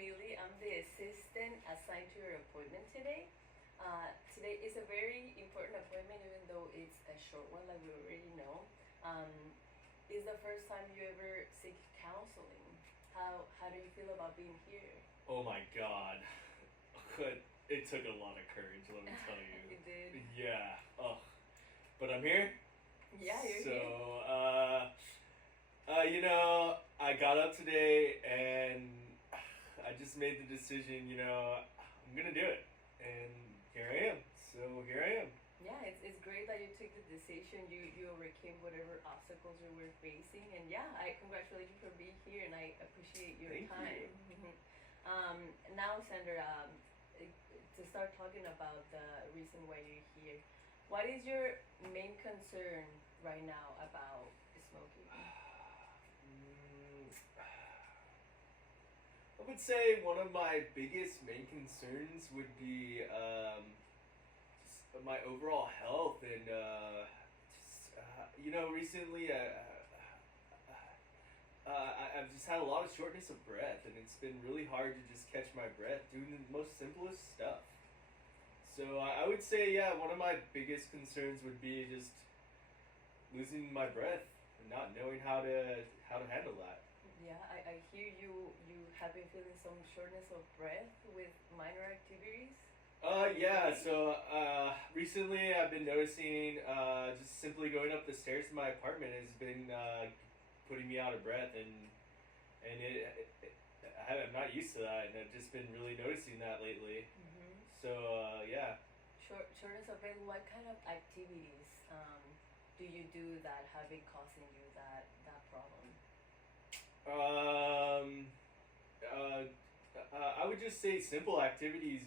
Millie. I'm the assistant assigned to your appointment today. Today is a very important appointment, even though it's a short one, like we already know. Um, is the first time you ever seek counseling. How do you feel about being here? Oh my god. It took a lot of courage, let me tell you. It did. Yeah. Oh. But I'm here. Yeah, you're So, here. I got up today and I just made the decision, I'm gonna do it. And here I am. So here I am. Yeah, it's great that you took the decision. You overcame whatever obstacles you were facing, and yeah, I congratulate you for being here, and I appreciate your Thank time. you. Now, Sandra, to start talking about the reason why you're here, what is your main concern right now about smoking? I would say one of my biggest main concerns would be just my overall health and recently I've just had a lot of shortness of breath and it's been really hard to just catch my breath doing the most simplest stuff. So I would say, yeah, one of my biggest concerns would be just losing my breath and not knowing how to handle that. Yeah, I hear you have been feeling some shortness of breath with minor activities Yeah, lately. so recently I've been noticing just simply going up the stairs to my apartment has been putting me out of breath, and I'm not used to that, and I've just been really noticing that lately. Mm-hmm. So, yeah. Shortness of breath. What kind of activities do you do that have been causing you that problem? Um, uh, I would just say simple activities,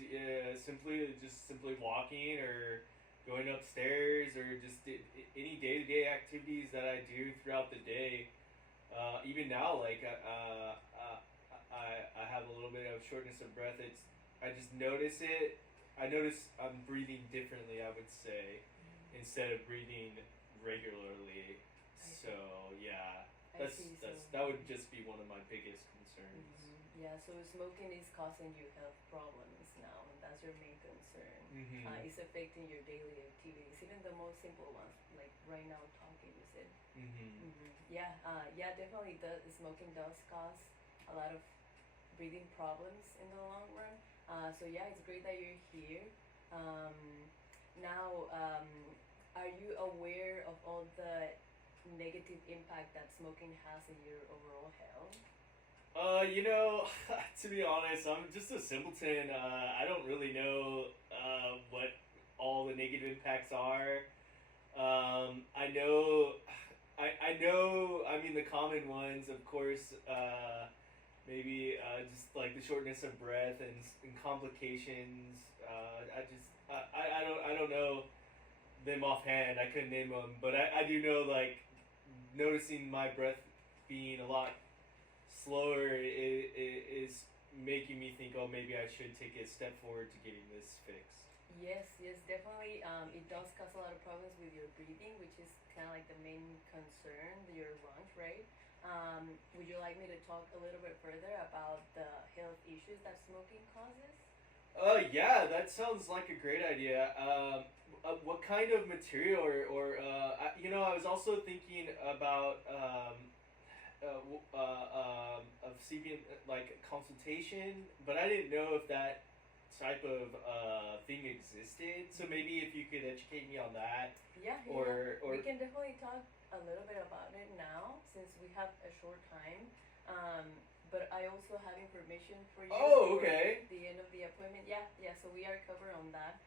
simply walking or going upstairs or just any day to day activities that I do throughout the day. Even now, like I have a little bit of shortness of breath. I just notice it. I notice I'm breathing differently. I would say Mm-hmm. instead of breathing regularly. I So see. yeah, I see. So. that would just be one of my biggest concerns. Yeah, so smoking is causing you health problems now, and that's your main concern. Mhm. It's affecting your daily activities, even the most simple ones, like right now talking. You said. Mhm. Yeah, yeah, definitely. The smoking does cause a lot of breathing problems in the long run. So yeah, it's great that you're here. Um, now, are you aware of all the negative impact that smoking has in your overall health? To be honest, I'm just a simpleton. I don't really know what all the negative impacts are. I know, I know. I mean, the common ones, of course. Maybe just like the shortness of breath and complications. I don't know them offhand. I couldn't name them, but I do know like noticing my breath being a lot slower is making me think, oh, maybe I should take a step forward to getting this fixed. Yes, yes, definitely. It does cause a lot of problems with your breathing, which is kind of like the main concern, your lungs, right? Would you like me to talk a little bit further about the health issues that smoking causes? Yeah, that sounds like a great idea. What kind of material I was also thinking about of seeking like consultation, but I didn't know if that type of thing existed. So maybe if you could educate me on that, Yeah, yeah, yeah. We or can definitely talk a little bit about it now since we have a short time. Um, but I also have information for you oh, for okay, the end of the appointment. Yeah, yeah. So we are covered on that,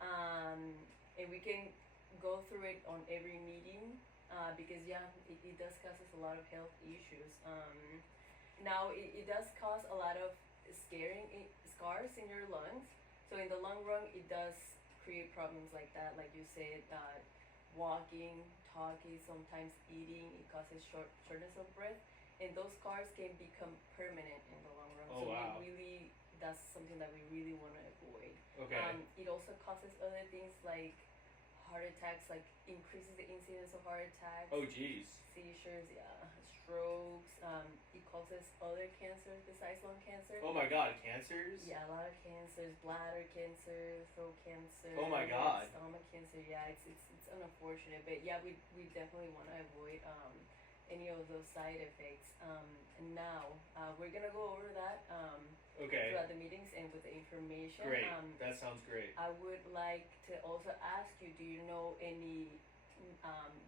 and we can go through it on every meeting because yeah, it does causes a lot of health issues. Now it does cause a lot of scars in your lungs. So in the long run, it does create problems like that, like you said, walking, talking, sometimes eating. It causes shortness of breath, and those scars can become permanent in the long run. oh So we wow, really that's something that we really want to avoid. okay, It also causes other things like heart attacks, like increases the incidence of heart attacks, oh geez, seizures, yeah, strokes. It causes other cancers besides lung cancer. Oh my God, cancers. Yeah, a lot of cancers, bladder cancer, throat cancer, Oh my God. stomach cancer. Yeah, it's unfortunate, but yeah, we definitely want to avoid any of those side effects. And now we're gonna go over that Okay. throughout the meetings and with the information. Great. That sounds great. I would like to also ask you, do you know any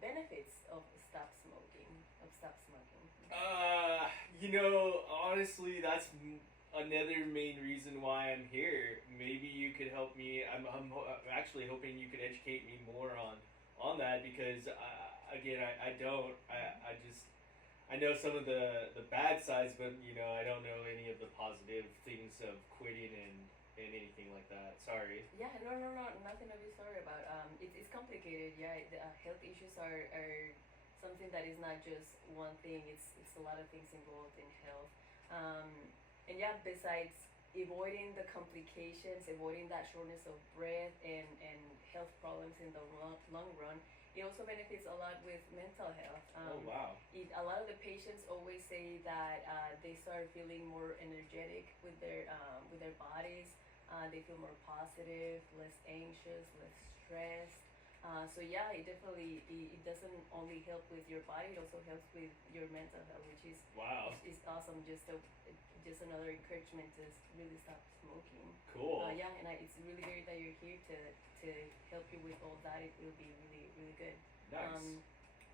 benefits of stop smoking? Honestly, that's another main reason why I'm here. Maybe you could help me. I'm actually hoping you could educate me more on that because again, I don't. I just I know some of the bad sides, but I don't know any of the positive things of quitting and anything like that. Sorry. Yeah, no, nothing to be sorry about. It's complicated. Yeah, health issues are something that is not just one thing. It's a lot of things involved in health. Um, and yeah, besides avoiding the complications, avoiding that shortness of breath and health problems in the long run, it also benefits a lot with mental health. Oh wow. A lot of the patients always say that they start feeling more energetic with their bodies. They feel more positive, less anxious, less stressed. So yeah, it doesn't only help with your body; it also helps with your mental health, which is Wow. is awesome. Just another encouragement to really stop smoking. Cool. Yeah, and it's really great that you're here to help you with all that. It will be really really good. Nice.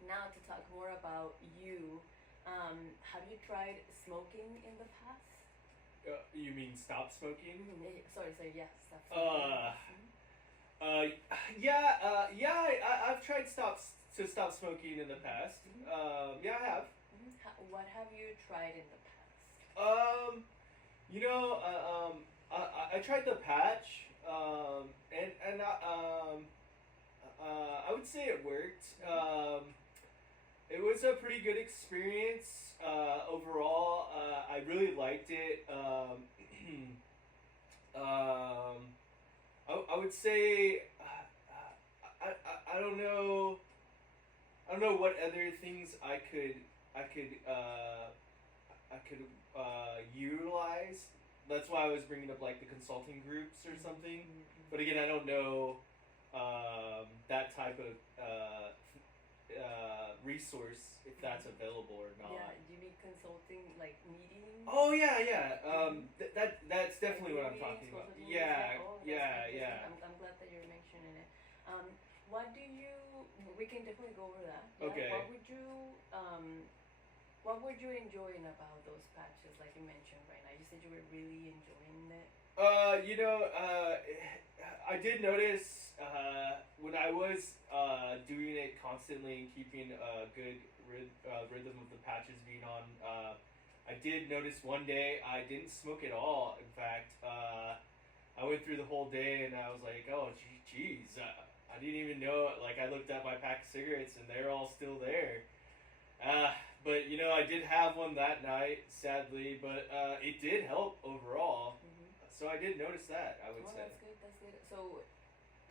Now to talk more about you, have you tried smoking in the past? You mean stop smoking? Sorry, yeah, stop Uh, smoking. I've tried to stop smoking in the past. Yeah, I have. What have you tried in the past? Um, I tried the patch, and I would say it worked. It was a pretty good experience overall. I really liked it. I would say I don't know. I don't know what other things I could utilize. That's why I was bringing up like the consulting groups or something. But again, I don't know that type of resource if that's available or not. Yeah, do you mean consulting like meetings? Oh yeah. That's definitely what I'm talking about. Consulting Yeah, meetings, yeah. I'm glad that you're mentioning it. What do you? We can definitely go over that. Yeah? Okay. What would you enjoying about those patches, like you mentioned right now? You said you were really enjoying it. I did notice when I was doing it constantly and keeping a good rhythm of the patches being on. I did notice one day I didn't smoke at all. In fact, I went through the whole day and I was like, oh, geez, I didn't even know. Like, I looked at my pack of cigarettes and they're all still there. But I did have one that night, sadly. But it did help overall. So I did notice that. I would say. That's good. That's good. So,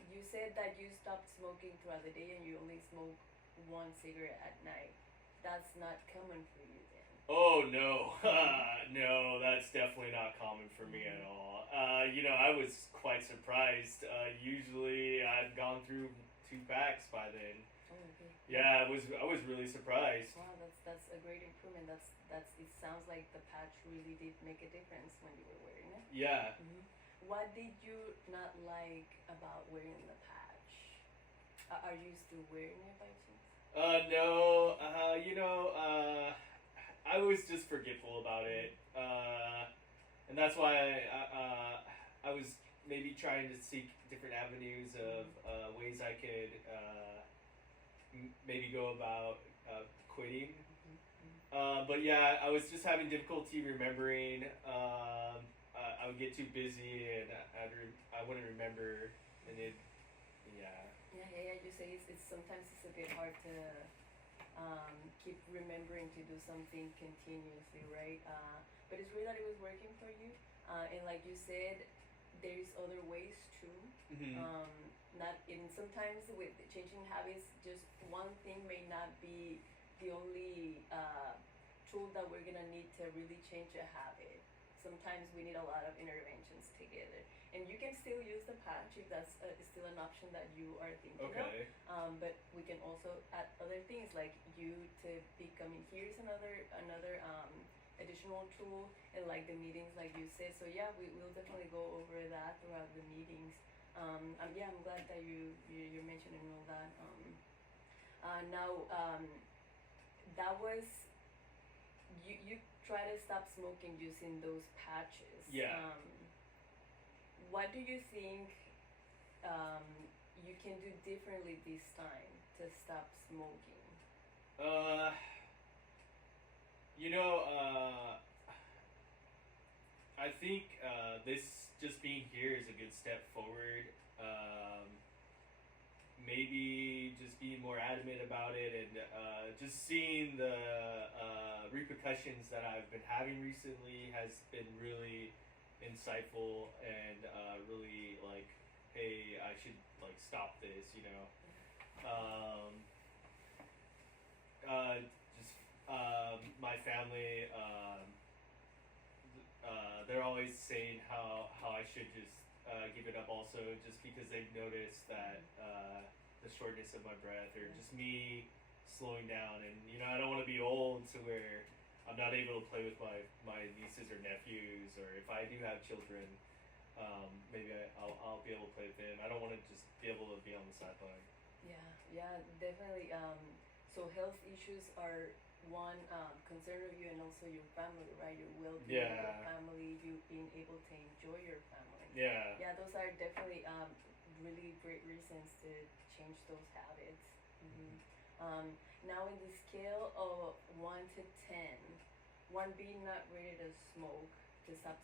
you said that you stopped smoking throughout the day and you only smoke one cigarette at night. That's not common for you then. Oh no, no, that's definitely not common for me at all. I was quite surprised. Usually, I've gone through 2 packs by then. Oh, okay. Yeah, I was really surprised. Wow, that's a great improvement. That's. It sounds like the patch really did make a difference when you were wearing it. Yeah. What did you not like about wearing the patch? Are you still wearing it by chance? No. I was just forgetful about it. And that's why I was maybe trying to seek different avenues of ways I could maybe go about quitting. But yeah, I was just having difficulty remembering. I would get too busy and I wouldn't remember, and yeah. Yeah. You say it's sometimes it's a bit hard to keep remembering to do something continuously, right? But it's great that it was working for you. And like you said, there's other ways too. Not in sometimes with changing habits, just one thing may not be the only tool that we're gonna need to really change a habit. Sometimes we need a lot of interventions together, and you can still use the patch if that's still an option that you are thinking of. Okay. But we can also add other things like you to be coming here is another additional tool, and like the meetings, like you said. So yeah, we will definitely go over that throughout the meetings. Yeah, I'm glad that you're mentioning all that. Now, that was you try to stop smoking using those patches. Yeah. What do you think um, you can do differently this time to stop smoking? Uh, you know, I think this just being here is a good step forward. Maybe just being more adamant about it, and just seeing the repercussions that I've been having recently has been really insightful, and really like, hey, I should like stop this, you know. Um, just my family, they're always saying how I should just give it up also, just because they've noticed that the shortness of my breath, or just me slowing down, and you know, I don't want to be old to where I'm not able to play with my nieces or nephews, or if I do have children, maybe I'll be able to play with them. I don't want to just be able to be on the sideline. Yeah, definitely. So health issues are one concern of you, and also your family, right? Your well-being of your Yeah. family, you being able to enjoy your family. Yeah. Yeah, those are definitely really great reasons to change those habits. Now, in the scale of 1 to 10, 1 being not ready to smoke, stop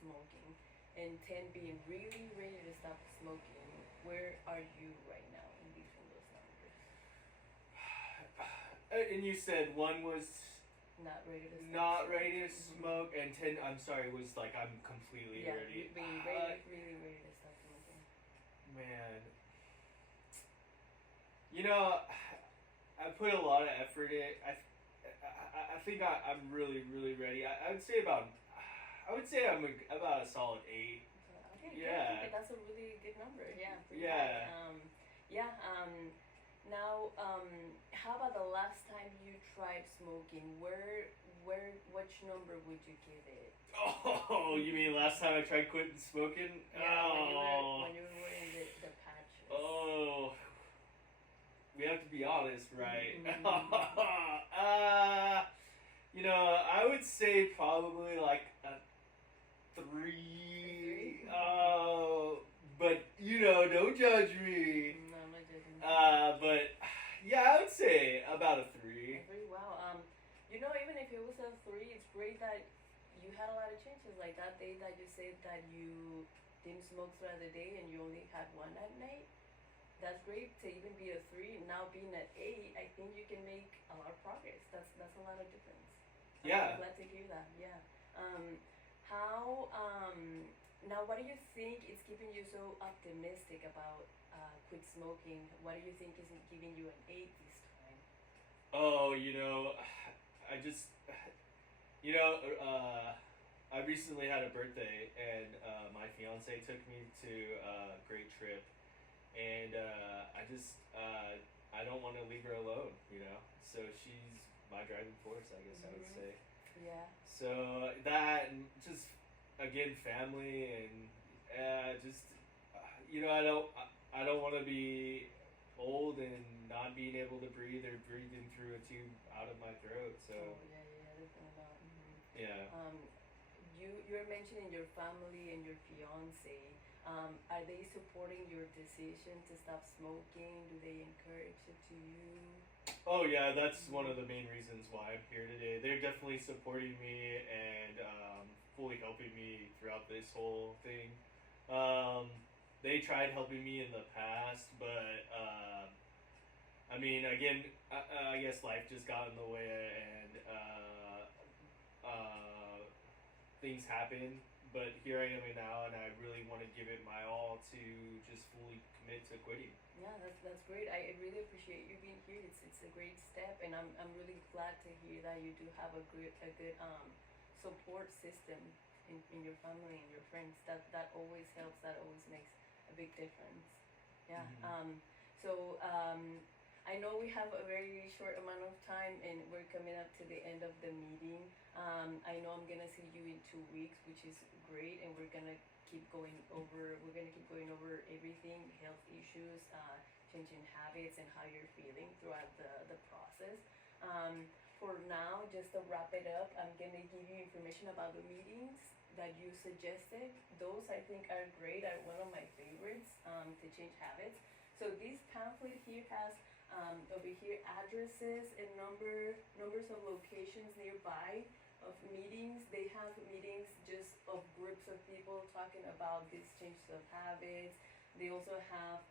smoking, and 10 being really ready to stop smoking, where are you right now in between those numbers? And you said one was Not ready to stop not smoking. ready to smoke, and 10, I'm sorry, was like I'm completely Yeah, ready. being really ready to stop smoking. Man, you know, I put a lot of effort in. I think I'm really ready. I would say I'm about a solid 8. Okay, Yeah. good. That's a really good number. Yeah, pretty Yeah. high. Yeah. Now, how about the last time you tried smoking? Which number would you give it? Oh, you mean last time I tried quitting smoking? Yeah, Oh. when you were wearing the patches. Oh. We have to be honest, right? Mhm. You know, I would say probably like a 3. Three? But you know, don't judge me. No, I'm not joking. But yeah, I would say about a 3. A three, wow. You know, even if it was a 3, it's great that you had a lot of changes. Like that day that you said that you didn't smoke throughout the day and you only had one at night. That's great to even be a 3. Now being at 8, I think you can make a lot of progress. That's a lot of difference. Yeah. I'm glad to hear that. Yeah. How now? What do you think is keeping you so optimistic about quit smoking? What do you think is giving you an 8 this time? Oh, you know, I just, you know, I recently had a birthday, and my fiance took me to a great trip, and I don't want to leave her alone, you know. So she's my driving force, I guess I would Mhm. say. Yeah. So that, and just again, family, and just you know, I don't want to be old and not being able to breathe, or breathing through a tube out of my throat. So Oh yeah, definitely not. yeah. You're mentioning your family and your fiance. Are they supporting your decision to stop smoking? Do they encourage it to you? Oh yeah, that's one of the main reasons why I'm here today. They're definitely supporting me, and fully helping me throughout this whole thing. They tried helping me in the past, but I mean, again, I guess life just got in the way, and things happen. but here I am now, and I really want to give it my all to just fully commit to quitting. Yeah, that's great. I really appreciate you being here. It's a great step, and I'm really glad to hear that you do have a good support system in your family and your friends. That always helps. That always makes a big difference. Yeah. I know we have a very short amount of time, and we're coming up to the end of the meeting. I know I'm gonna see you in 2 weeks, which is great, and we're gonna keep going over. We're gonna keep going over everything: health issues, changing habits, and how you're feeling throughout the process. For now, just to wrap it up, I'm gonna give you information about the meetings that you suggested. Those I think are great, are one of my favorites to change habits. So this pamphlet here has over here addresses and numbers of locations nearby of meetings. They have meetings just of groups of people talking about these changes of habits. They also have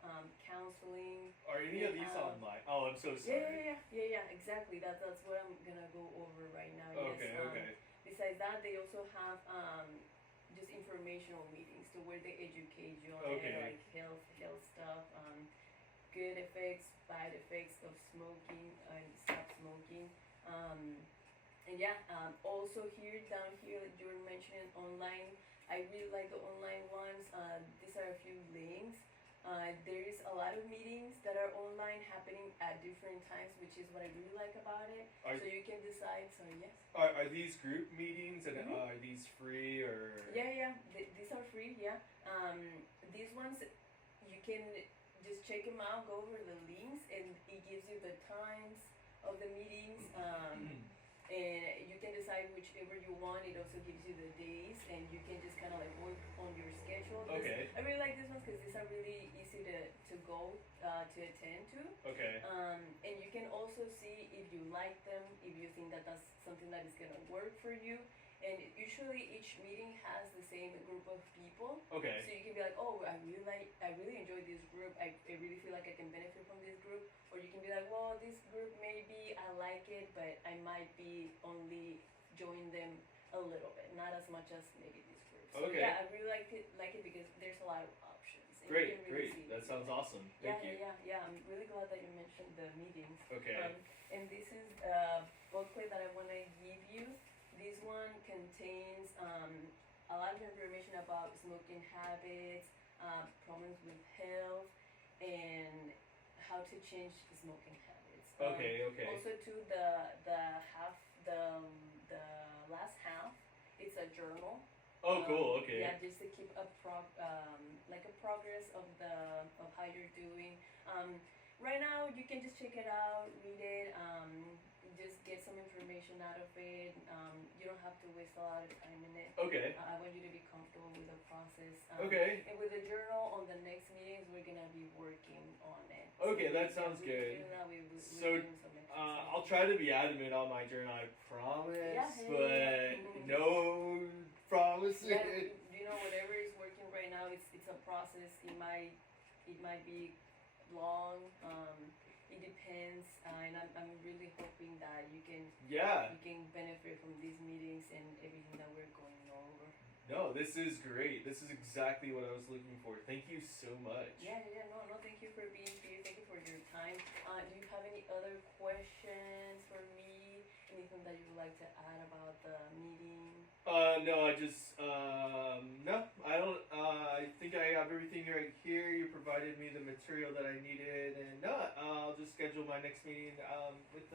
counseling. Are any of these online? Oh, I'm so sorry. Yeah, exactly. That's what I'm gonna go over right now. Okay, Yes. okay. Besides that, they also have just informational meetings to where they educate you on Okay. it, like health stuff, good effects, bad effects of smoking and stop smoking. And yeah, also here down here that you were mentioning online, I really like the online ones. These are a few links. There is a lot of meetings that are online happening at different times, which is what I really like about it. Are, So you can decide. So yes. are these group meetings, and Mhm. are these free or? Yeah. These are free. Yeah. These ones you can just check them out. Go over the links, and it gives you the times of the meetings. And you can decide whichever you want. It also gives you the days, and you can just kind of like work on your schedule. Okay. I really like these ones because these are really easy to go to attend to. Okay. And you can also see if you like them, if you think that that's something that is gonna work for you. And usually each meeting has the same group of people. Okay. So you can be like, oh, I really enjoy this group. I really feel like I can benefit from this group. Or you can be like, well, this group maybe I like it, but I might be only join them a little bit, not as much as maybe this group. So Okay. yeah, I really like it because there's a lot of options. And you Great, can really great. see That what you sounds like. awesome. Thank you. Yeah. I'm really glad that you mentioned the meetings. Okay. And this is a booklet that I want to give you. This one contains a lot of information about smoking habits, problems with health, and how to change smoking habits. Okay. Okay. Also, too, the last half, it's a journal. Oh, cool. Okay. Yeah, just to keep a progress of how you're doing. Right now, you can just check it out, read it, just get some information out of it. You don't have to waste a lot of time in it. Okay. I want you to be comfortable with the process. Okay. And with the journal, on the next meetings, we're gonna be working on it. Okay, that sounds good. So, I'll try to be adamant on my journal, I promise, but no promises. Yeah, you know, whatever is working right now, it's a process. It might be long. It depends, and I'm really hoping that you can benefit from these meetings and everything that we're going over. No, this is great. This is exactly what I was looking for. Thank you so much. Yeah. No. Thank you for being here. Thank you for your time. Do you have any other questions for me? Anything that you would like to add about the meeting? No, I just, no, I don't, I think I have everything right here. You provided me the material that I needed, and no, I'll just schedule my next meeting, with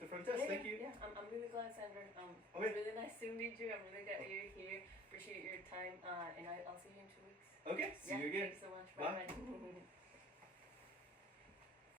the front desk. Thank you. Yeah, I'm really glad, Sandra. Okay. It's really nice to meet you. I'm really glad you're here. Appreciate your time. And I'll see you in 2 weeks. Okay, see you again. Thanks so much. Bye. Bye.